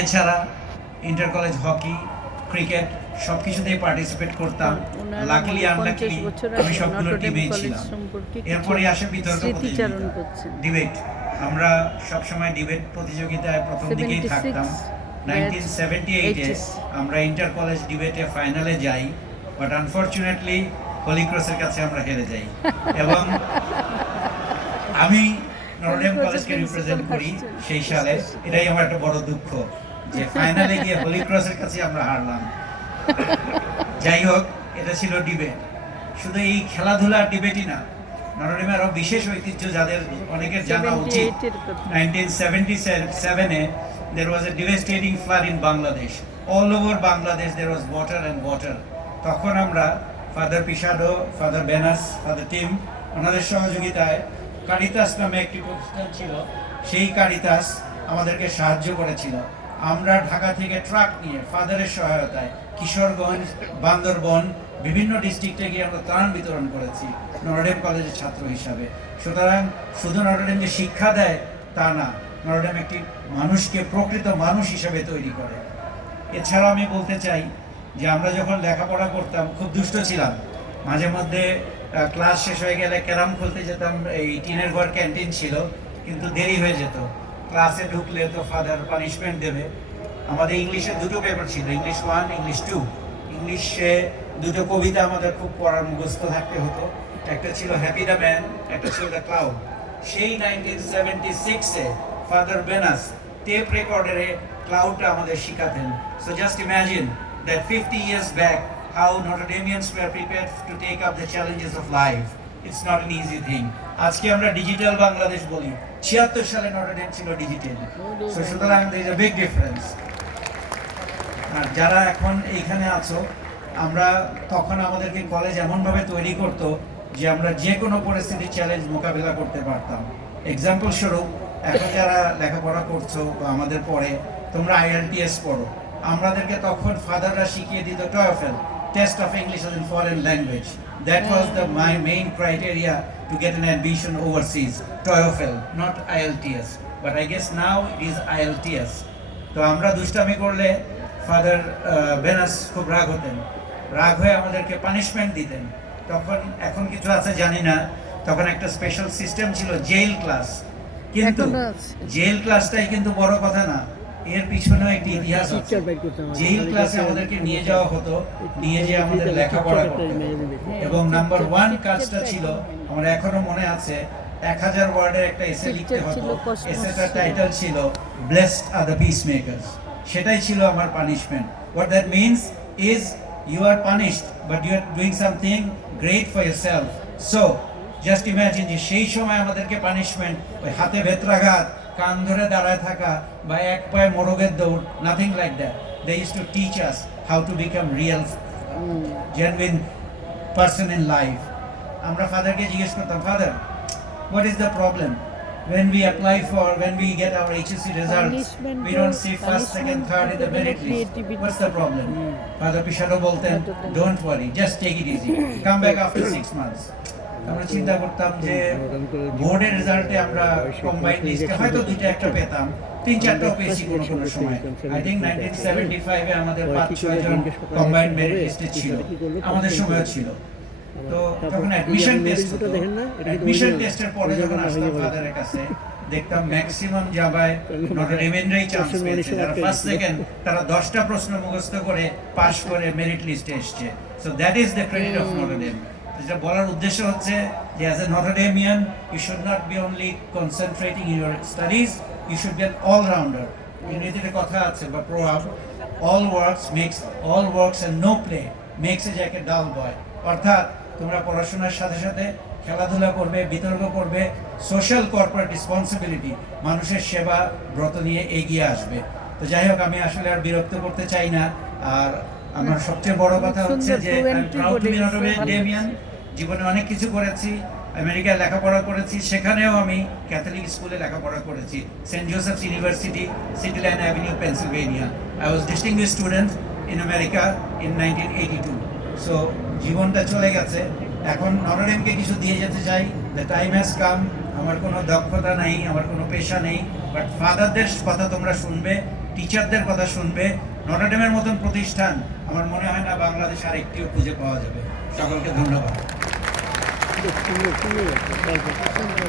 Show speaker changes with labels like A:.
A: এছাড়া inter college hockey cricket সব কিছুতেই পার্টিসিপেট করতাম লাকিলি আনলাকিলি আমি সবগুলো টিমেই ছিলাম। এরপরে আসে বিতর্ক। ডিবেট আমরা সবসময় ডিবেট প্রতিযোগিতায় প্রথম দিকেই থাকতাম। নাইনটিন সেভেন্টি এইটে
B: 80s
A: আমরা ইন্টার কলেজ ডিবেটে ফাইনালে যাই বাট আনফর্চুনেটলি হোলি ক্রসের কাছে আমরা হেরে যাই। এবং আমি
B: Cross
A: কলেজকে রিপ্রেজেন্ট করি সেই সালে এটাই আমার একটা বড় দুঃখ যে ফাইনালে গিয়ে হোলি ক্রসের কাছে আমরা হারলাম যাই হোক এটা ছিল ডিবেট শুধু এই ডিবেটই না বিশেষ ঐতিহ্য যাদের অনেকের জানা উচিত
B: 78 এর কথা।
A: 1977 there was a devastating flood in Bangladesh. All over Bangladesh there was water and water. তখন আমরা father Pisado father Benas father Tim ওনাদের সহযোগিতায় কারিতাস নামে একটি প্রতিষ্ঠান ছিল, সেই কারিতাস আমাদেরকে সাহায্য করেছিল। আমরা ঢাকা থেকে ট্রাক নিয়ে ফাদারের সহায়তায় কিশোরগঞ্জ, বান্দরবন, বিভিন্ন ডিস্ট্রিক্টে গিয়ে আমরা ত্রাণ বিতরণ করেছি নরডেম কলেজের ছাত্র হিসাবে। সুতরাং শুধু নরডেম যে শিক্ষা দেয় তা না, নরডেম একটি মানুষকে প্রকৃত মানুষ হিসাবে তৈরি করে। এছাড়াও আমি বলতে চাই যে আমরা যখন লেখাপড়া করতাম, খুব দুষ্ট ছিলাম। মাঝে মধ্যে ক্লাস শেষ হয়ে গেলে ক্যারাম খেলতে যেতাম, এই টিনের ঘর ক্যান্টিন ছিল, কিন্তু দেরি হয়ে যেত। ক্লাসে ঢুকলে তো ফাদার পানিশমেন্ট দেবে। আমাদের ইংলিশে দুটো পেপার ছিল ইংলিশ ওয়ান ইংলিশ টু ইংলিশে দুটো কবিতা আমাদের খুব পড়ার মুখস্থ থাকতে হতো। একটা ছিল হ্যাপি দ্য ম্যান একটা ছিল দ্য ক্লাউড সেই নাইনটিন সেভেন্টি সিক্সে ফাদার বেনাস টেপ রেকর্ডারে ক্লাউডটা আমাদের শিখাতেন। So just imagine that fifty years back how Notre Damians were prepared to take up the challenges of life it's not an easy thing আজকে আমরা digital Bangladesh বলি। ছিয়াত্তর সালে নটরডেম ছিল ডিজিটাল সো সুতরাং দের ইজ বিগ ডিফারেন্স আর যারা এখন এইখানে আছো, আমরা তখন আমাদেরকে কলেজ এমনভাবে তৈরি করতো যে আমরা যে কোনো পরিস্থিতির চ্যালেঞ্জ মোকাবিলা করতে পারতাম। এক্সাম্পল স্বরূপ, এখন যারা লেখাপড়া করছ বা আমাদের পরে তোমরা আইএলটিএস পড়ো। আমাদেরকে তখন ফাদাররা শিখিয়ে দিত TOEFL test of English in foreign language that was the my main criteria to get an admission overseas TOEFL not IELTS but I guess now it is IELTS তো আমরা দুষ্টামি করলে ফাদার বেনাস খুব রাগ হতেন। রাগ হয়ে আমাদেরকে পানিশমেন্ট দিতেন। তখন এখন কিছু আছে জানি না। তখন একটা স্পেশাল সিস্টেম ছিল জেল ক্লাস কিন্তু। জেল ক্লাসটাই কিন্তু বড় কথা না। এর পিছনেও একটি ইতিহাস আছে। জেল ক্লাসে আমাদেরকে নিয়ে যাওয়া হতো নিয়ে যেয়ে আমাদের লেখাপড়া করতে এবং নাম্বার ওয়ান কাজটা ছিল আমার এখনও মনে আছে এক হাজার ওয়ার্ডের একটা এসে লিখতে হতো। এসেটার টাইটেল ছিল। Blessed are the peace makers সেটাই ছিল আমার punishment what that means is you are punished but you are doing something great for your self so just imagine যে সেই সময় আমাদেরকে পানিশমেন্ট ওই হাতে ভেতরাঘাত কান ধরে দাঁড়ায় থাকা বা এক পায়ে মোরগের দৌড় nothing like that they use to teach us how to become real genuine person in life আমরা ফাদারকে জিজ্ঞেস করতাম father what is the problem when we apply for when we get our HSC results we don't see first second third in the merit list what's the problem father
B: Better than-
A: don't worry just take it easy come back after six months আমরা চিন্তা করতাম যে বোর্ডের রেজাল্টে আমরা combined লিস্টে হয়তো দুইটা একটা পেতাম তিন চারটাও পেয়েছি কোনো কোনো সময়। আই থিঙ্ক নাইনটিন সেভেন্টি ফাইভে আমাদের পাঁচ ছয় জন কম্বাইন্ড মেরিট লিস্টে ছিল। আমাদের সময়ও ছিল। তো যখন অ্যাডমিশন টেস্ট হতো। অ্যাডমিশন টেস্টের পরে যখন আসতাম ফাদারের কাছে দেখতাম ম্যাক্সিমাম যাবায় নটর এমেন্ডাই চান্স পেয়েছে। যারা ফার্স্ট সেকেন্ড তারা দশটা প্রশ্ন মুখস্থ করে পাশ করে মেরিট লিস্টে এসছে। So that is the credit of Notre Dame যেটা বলার উদ্দেশ্য হচ্ছে যে as a Notre Damian you should not be only concentrating your studies you should be an allrounder ইংরেজিতে কথা আছে, বা প্রভাব all works makes all works and no play makes a Jack a dull boy অর্থাৎ, তোমরা পড়াশোনার সাথে সাথে খেলাধুলা করবে, বিতর্ক করবে সোশ্যাল কর্পোরেট রেসপন্সিবিলিটি মানুষের সেবা ব্রত নিয়ে এগিয়ে আসবে। তো যাই হোক, আমি আসলে আর বিরক্ত করতে চাই না, আর আমার সবচেয়ে বড় কথা হচ্ছে যে। জীবনে অনেক কিছু করেছি আমেরিকায় লেখাপড়া করেছি সেখানেও আমি ক্যাথলিক স্কুলে লেখাপড়া করেছি Saint Joseph's University City Line Avenue Pennsylvania I was distinguish student in America in nineteen eighty two so জীবনটা চলে গেছে। এখন নরডেমকে কিছু দিয়ে যেতে চাই। দ্য টাইম হ্যাজ কাম আমার কোনো দক্ষতা নেই আমার কোনো পেশা নেই। বাট ফাদারদের কথা তোমরা শুনবে। টিচারদের কথা শুনবে। নটাডেমের মতন প্রতিষ্ঠান, আমার মনে হয় না বাংলাদেশ আর একটিও খুঁজে পাওয়া যাবে। সকলকে ধন্যবাদ।